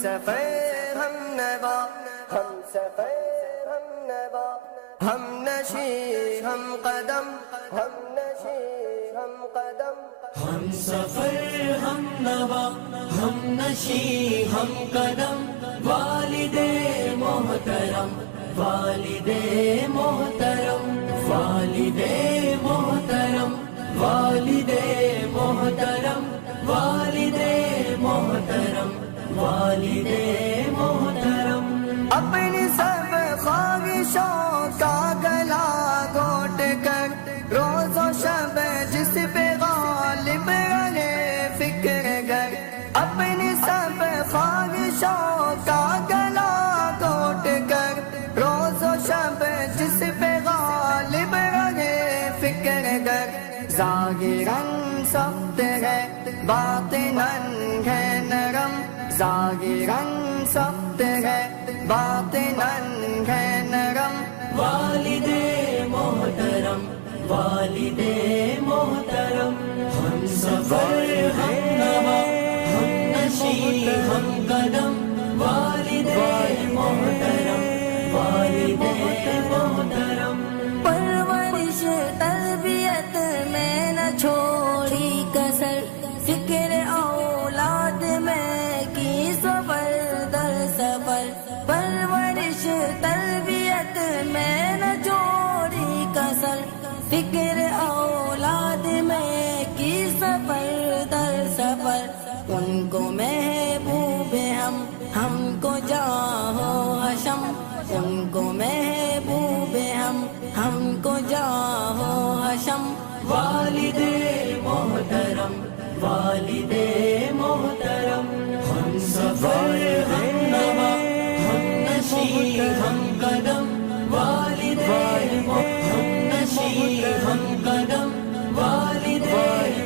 سفر ہم نوا، ہم سفر ہم نوا، ہم نشی ہم قدم، ہم نشی ہم قدم، ہم سفر ہم نوا، ہم نشی ہم قدم، والد محترم، والد محترم، والد محترم، والد محترم، والد محترم، والد محترم، اپنی سب خواہشوں کا گلا گھونٹ کر روز و شب جس پہ غالب رہے فکر گر، اپنی سب خواہشوں کا گلا گھونٹ کر روز و شب جس پہ غالب رہے فکر گر، ظاہراً سخت ہے باطناً ہے نرم، ظاہراً سخت ہے باطناً ہے نرم، والد محترم، والد محترم، ہم سفر ہم نوا، ہم نشی ہم قدم، والد محترم، والد محترم، پرورش تربیت میں نہ چھوڑی کسر، فکر اولاد میں کی سفر در سفر، پرورش تربیت میں نہ چھوڑی کسر، فکر اولاد میں کی سفر در سفر، ان کو محبوب ہم کو جاہو حشم، ان کو محبوب ہم کو جاہو حشم، والد محترم، والد محترم، ہم سفر ہم نوا، ہم نشی ہم قدم، والد ہم نشی ہم قدم، والد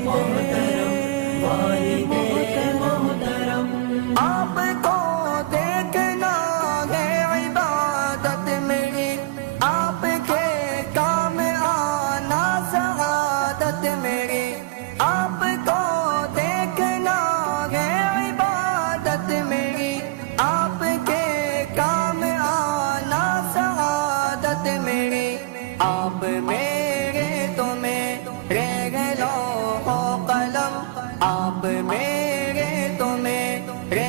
محترم، والد محترم، آپ کو دیکھنا ہے عبادت میری، آپ کے کام آنا سعادت میری، آپ کو دیکھنا ہے عبادت میری، آپ کے کام آنا سعادت میری، آپ میرے تو میرے لوح و قلم، آپ میرے تو میرے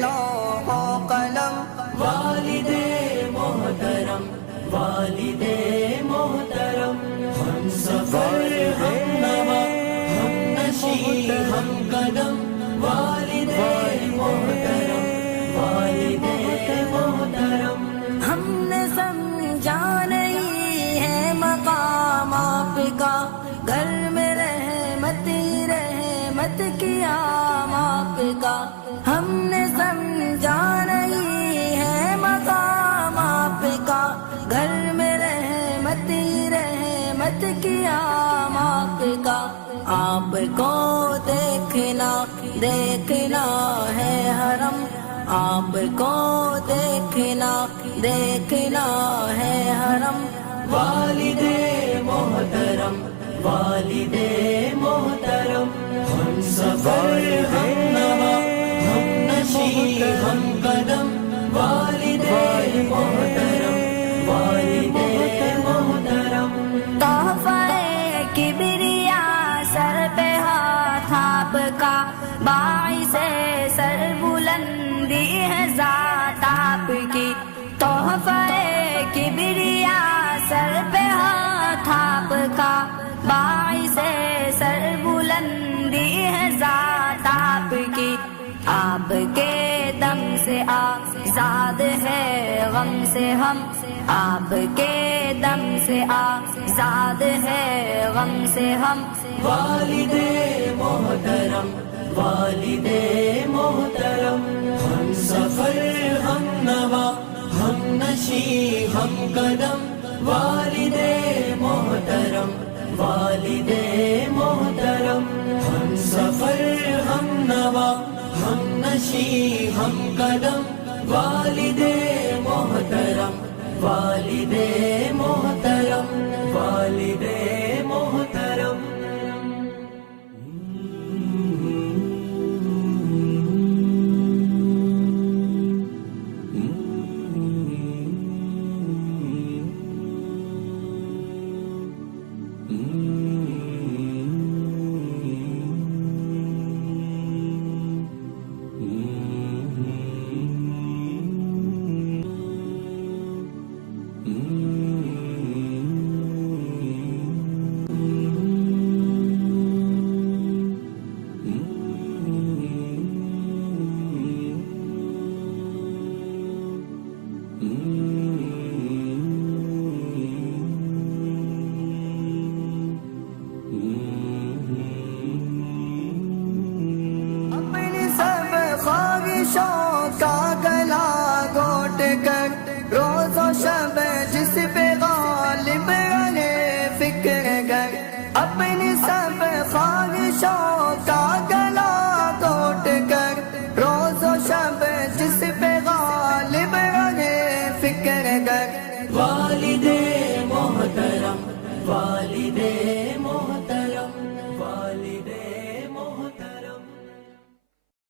لوح و قلم، والد محترم، والد محترم، ہم سفر ہم نوا، ہم نشی ہم قدم، والد محترم، والد محترم، ہم نے سمجھا نہیں ہے مقام آپ کا، گھر میں رحمت کیا آپ کا، ہم نے سمجھا نہیں ہے مقام آپ کا، گھر میں رحمت کیا آپ کا، آپ کو دیکھنا ہے حرم، آپ کو دیکھنا ہے حرم، والد محترم، والد محترم، ہم سفر ہم نوا، ہم نشی ہم قدم، والد محترم، والد محترم، تحفہ کبریا سر پہ ہاتھ آپ کا، باعث سر بلندی ہے ذات آپ کی، تحفہ کبریا سر پہ ہاتھ آپ کا، باعث سر بلندی ہے ذات آپ کی، آپ کے دم سے آزاد ہے غم سے ہم، آپ کے دم سے آزاد ہے غم سے ہم، والد محترم، والد محترم، ہم سفر ہم نوا، ہم نشی ہم قدم، والد محترم، والد محترم، ہم سفر ہم نوا، ہم نشی ہم قدم، والد محترم، والد محترم، والد محترم، اپنی سب خواہشوں کا گلا گھوٹ کر روز و شب جس پہ غالب رہے فکر گر، اپنی سب